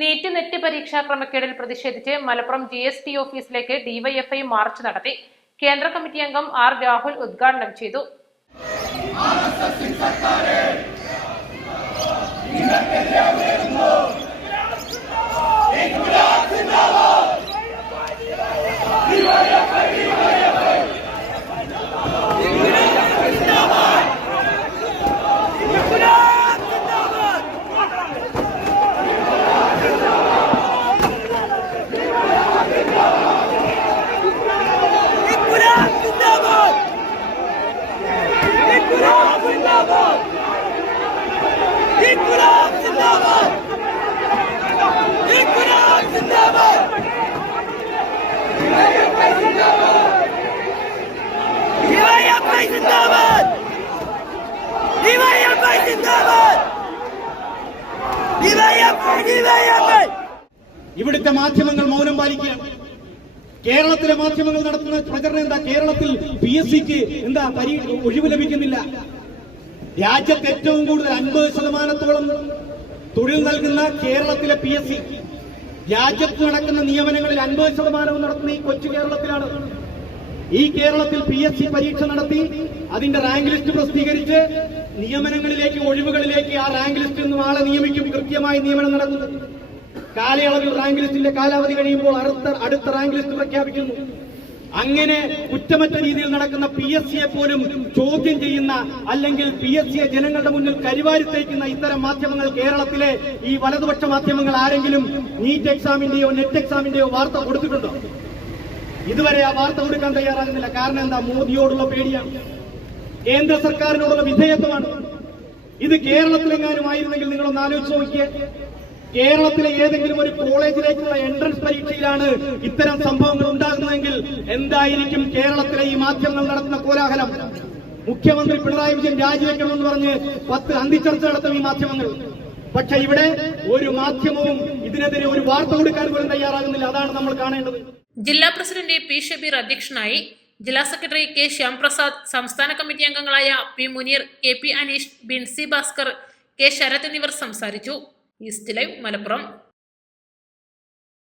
NEET net പരീക്ഷാ ക്രമക്കേടിൽ പ്രതിഷേധിച്ച് Malappuram GST ഓഫീസിലേക്ക് ഡിവൈഎഫ്ഐ മാർച്ച് നടത്തി. കേന്ദ്ര കമ്മിറ്റി അംഗം ആർ രാഹുൽ ഉദ്ഘാടനം ചെയ്തു. ഇവിടുത്തെ മാധ്യമങ്ങൾ മൗനം പാലിക്കുക. കേരളത്തിലെ മാധ്യമങ്ങൾ നടത്തുന്ന പ്രചരണം എന്താ? കേരളത്തിൽ PSCക്ക് എന്താ ഒഴിവ് ലഭിക്കുന്നില്ല. രാജ്യത്ത് ഏറ്റവും കൂടുതൽ 50% തൊഴിൽ നൽകുന്ന കേരളത്തിലെ PSC, രാജ്യത്ത് നടക്കുന്ന നിയമനങ്ങളിൽ 50% നടത്തുന്ന ഈ കൊച്ചു കേരളത്തിലാണ്. ഈ കേരളത്തിൽ PSC പരീക്ഷ നടത്തി അതിന്റെ റാങ്ക് ലിസ്റ്റ് പ്രസിദ്ധീകരിച്ച് നിയമനങ്ങളിലേക്ക്, ഒഴിവുകളിലേക്ക് ആ റാങ്ക് ലിസ്റ്റിൽ നിന്നും ആളെ നിയമിക്കും. കൃത്യമായി നിയമനം നടക്കുന്നു. കാലയളവിൽ റാങ്ക് ലിസ്റ്റിന്റെ കാലാവധി കഴിയുമ്പോൾ അടുത്ത റാങ്ക് ലിസ്റ്റ് പ്രഖ്യാപിക്കുന്നു. അങ്ങനെ കുറ്റമറ്റ രീതിയിൽ നടക്കുന്ന PSCയെ പോലും ചോദ്യം ചെയ്യുന്ന, അല്ലെങ്കിൽ PSCയെ ജനങ്ങളുടെ മുന്നിൽ കരിവാരിത്തേക്കുന്ന ഇത്തരം മാധ്യമങ്ങൾ കേരളത്തിലെ ഈ വലതുപക്ഷ മാധ്യമങ്ങൾ ആരെങ്കിലും നീറ്റ് എക്സാമിന്റെയോ നെറ്റ് എക്സാമിന്റെയോ വാർത്ത കൊടുത്തിട്ടുണ്ടോ? ഇതുവരെ ആ വാർത്ത കൊടുക്കാൻ തയ്യാറാകുന്നില്ല. കാരണം എന്താ? മോദിയോടുള്ള പേടിയാണ്, കേന്ദ്ര സർക്കാരിനോടുള്ള വിധേയത്വമാണ്. ഇത് കേരളത്തിലെങ്ങാനും ആയിരുന്നെങ്കിൽ നിങ്ങളൊന്ന് ആലോചിച്ച് നോക്കിയേ. കേരളത്തിലെ ഏതെങ്കിലും ഒരു കോളേജിലേക്കുള്ള എൻട്രൻസ് പരീക്ഷയിലാണ് ഇത്തരം സംഭവങ്ങൾ ഉണ്ടാകുന്നതെങ്കിൽ എന്തായിരിക്കും കേരളത്തിലെ ഈ മാധ്യമങ്ങൾ നടത്തുന്ന കോലാഹലം? മുഖ്യമന്ത്രി പിണറായി വിജയൻ രാജിവെക്കണമെന്ന് പറഞ്ഞ് 10 അന്തിച്ചർച്ച നടത്തും ഈ മാധ്യമങ്ങൾ. പക്ഷെ ഇവിടെ ഒരു മാധ്യമവും ഇതിനെതിരെ ഒരു വാർത്ത കൊടുക്കാൻ പോലും തയ്യാറാകുന്നില്ല. അതാണ് നമ്മൾ കാണേണ്ടത്. ജില്ലാ പ്രസിഡന്റ് P ഷബീർ അധ്യക്ഷനായി. ജില്ലാ സെക്രട്ടറി K ശ്യാംപ്രസാദ്, സംസ്ഥാന കമ്മിറ്റി അംഗങ്ങളായ P Muneer, KP Aneesh, Binsi Bhaskar, K Sarath എന്നിവർ സംസാരിച്ചു. East live Malappuram.